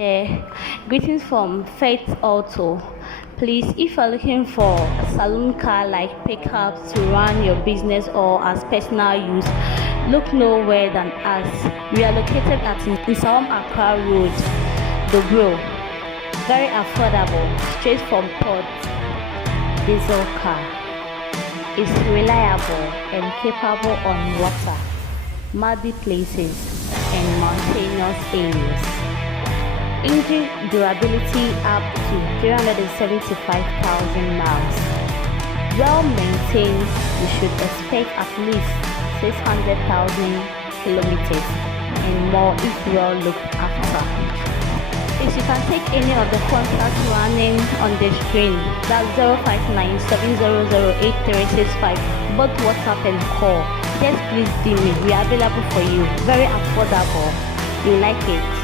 there. Greetings from Faith Auto. Please, if you're looking for a saloon car like pickups to run your business or as personal use, look nowhere than us. We are located at Nsawam Accra Road, Dobro. Very affordable, straight from port. Diesel car is reliable and capable on water, muddy places, and mountainous areas. Engine durability up to 375,000 miles. Well maintained, you should expect at least 600,000 kilometers and more if well looked after. If you can take any of the contacts running on the screen, that's 059-700-8365, both WhatsApp and call. Just please DM me. We are available for you. Very affordable. You like it.